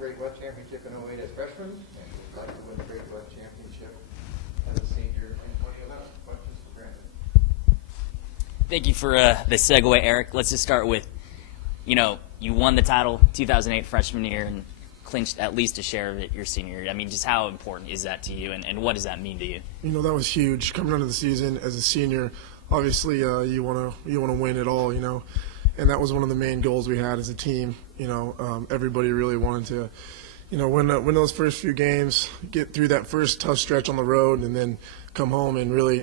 Great West Championship in '08 as freshman, and would like to win the Great West Championship as a senior in 2011. Questions for Brandon? Thank you for the segue, Eric. Let's just start with, you won the title 2008 freshman year and clinched at least a share of it your senior year. I mean, just how important is that to you, and what does that mean to you? That was huge. Coming into the season as a senior, obviously you want to win it all, and that was one of the main goals we had as a team. Everybody really wanted to, win those first few games, get through that first tough stretch on the road, and then come home and really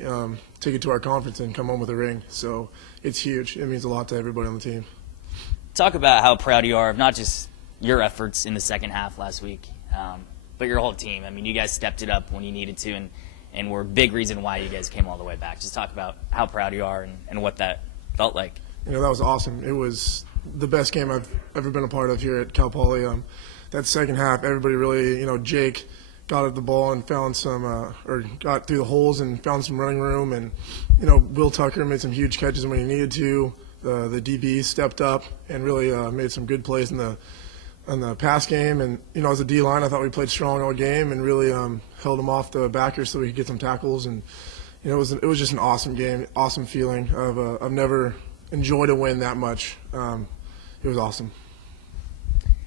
take it to our conference and come home with a ring. So it's huge. It means a lot to everybody on the team. Talk about how proud you are of not just your efforts in the second half last week, but your whole team. I mean, you guys stepped it up when you needed to, and were a big reason why you guys came all the way back. Just talk about how proud you are and what that felt like. That was awesome. It was the best game I've ever been a part of here at Cal Poly. That second half, everybody really, Jake got at the ball and found some, or got through the holes and found some running room, and Will Tucker made some huge catches when he needed to. The DB stepped up and really made some good plays in the pass game, and as a D-line, I thought we played strong all game and really held them off the backers so we could get some tackles, and it was just an awesome game, awesome feeling. I've never enjoyed a win that much. It was awesome.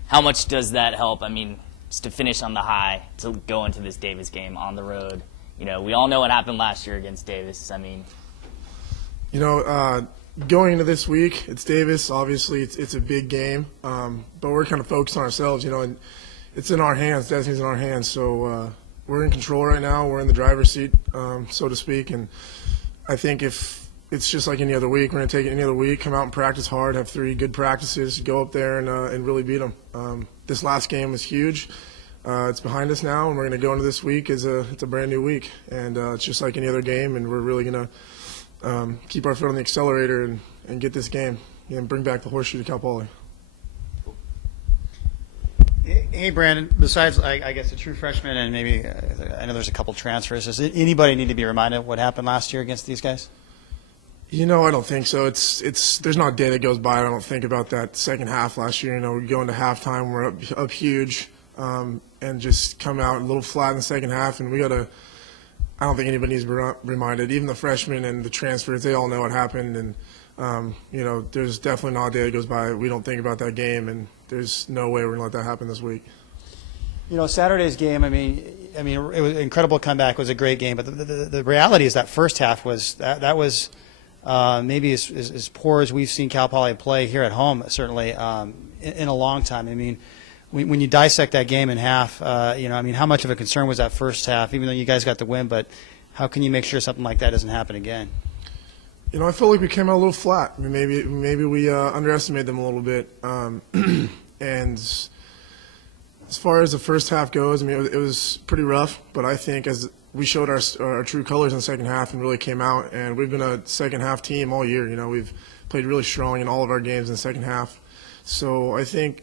How much does that help? I mean, just to finish on the high, to go into this Davis game on the road. We all know what happened last year against Davis. I mean, going into this week, it's Davis. Obviously, it's a big game, but we're kind of focused on ourselves, and it's in our hands. Destiny's in our hands, so we're in control right now. We're in the driver's seat, so to speak, and I think if it's just like any other week, we're going to take it any other week, come out and practice hard, have 3 good practices, go up there and really beat them. This last game was huge. It's behind us now, and we're going to go into this week as it's a brand new week, and it's just like any other game, and we're really going to keep our foot on the accelerator and get this game and bring back the horseshoe to Cal Poly. Hey, Brandon, besides, I guess, a true freshman and maybe I know there's a couple transfers, does anybody need to be reminded of what happened last year against these guys? I don't think so. There's not a day that goes by I don't think about that second half last year. We go into halftime, we're up huge, and just come out a little flat in the second half, and I don't think anybody needs to be reminded. Even the freshmen and the transfers, they all know what happened, and there's definitely not a day that goes by we don't think about that game, and there's no way we're gonna let that happen this week. Saturday's game, I mean, it was an incredible comeback. It was a great game, but the reality is that first half was that was maybe as poor as we've seen Cal Poly play here at home, certainly in a long time. I mean, when you dissect that game in half, how much of a concern was that first half? Even though you guys got the win, but how can you make sure something like that doesn't happen again? I feel like we came out a little flat. I mean, maybe we underestimated them a little bit. And as far as the first half goes, it was pretty rough. But I think as we showed our true colors in the second half and really came out, and we've been a second half team all year. We've played really strong in all of our games in the second half. So I think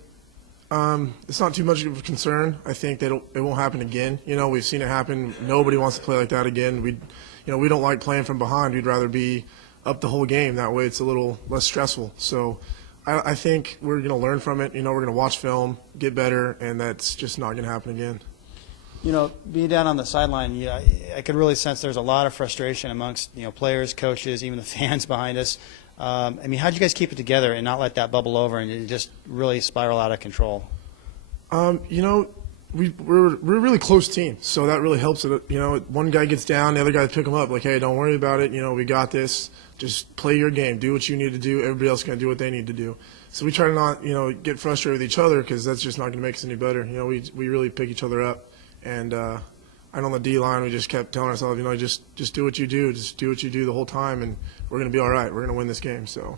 it's not too much of a concern. I think that it won't happen again. We've seen it happen. Nobody wants to play like that again. We don't like playing from behind. We'd rather be up the whole game. That way it's a little less stressful. So I think we're going to learn from it. We're going to watch film, get better, and that's just not going to happen again. Being down on the sideline, I could really sense there's a lot of frustration amongst players, coaches, even the fans behind us. How did you guys keep it together and not let that bubble over and just really spiral out of control? We're a really close team, so that really helps it. One guy gets down, the other guy pick him up. Like, hey, don't worry about it. We got this. Just play your game. Do what you need to do. Everybody else is going to do what they need to do. So we try to not, get frustrated with each other because that's just not going to make us any better. We really pick each other up. And I know on the D-line, we just kept telling ourselves, just do what you do. Just do what you do the whole time, and we're going to be all right. We're going to win this game. So,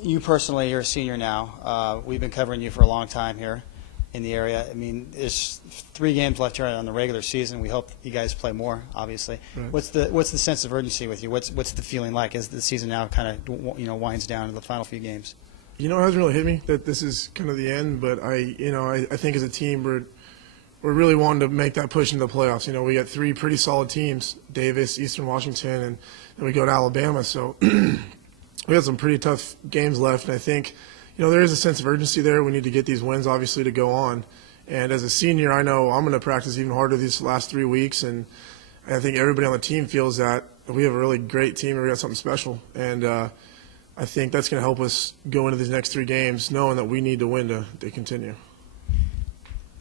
you personally, you're a senior now. We've been covering you for a long time here in the area. There's 3 games left here on the regular season. We hope you guys play more, obviously. Right. What's the sense of urgency with you? What's the feeling like as the season now kind of winds down to the final few games? It hasn't really hit me that this is kind of the end, but I think as a team we're really wanting to make that push into the playoffs. We got 3 pretty solid teams: Davis, Eastern Washington, and then we go to Alabama. So we got some pretty tough games left, and I think there is a sense of urgency there. We need to get these wins, obviously, to go on. And as a senior, I know I'm going to practice even harder these last 3 weeks, and I think everybody on the team feels that we have a really great team and we got something special. And I think that's going to help us go into these next 3 games knowing that we need to win to continue.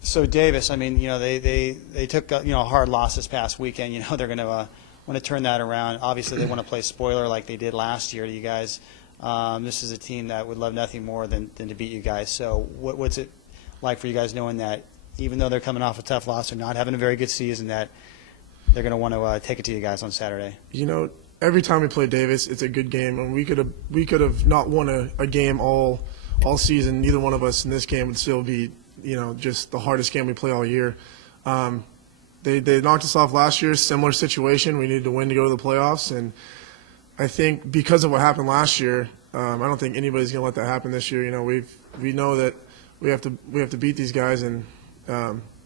So Davis, I mean, they took a hard loss this past weekend. They're going to want to turn that around. Obviously, they want to play spoiler like they did last year to you guys. This is a team that would love nothing more than to beat you guys. So what's it like for you guys knowing that even though they're coming off a tough loss, they're not having a very good season, that they're going to want to take it to you guys on Saturday? Every time we play Davis, it's a good game, and we could have not won a game all season. Neither one of us in this game would still be, just the hardest game we play all year. They knocked us off last year, similar situation. We needed to win to go to the playoffs, and I think because of what happened last year, I don't think anybody's going to let that happen this year. We know that we have to beat these guys, and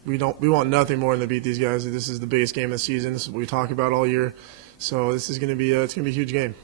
we want nothing more than to beat these guys. This is the biggest game of the season. This is what we talk about all year. So this is going to be it's going to be a huge game.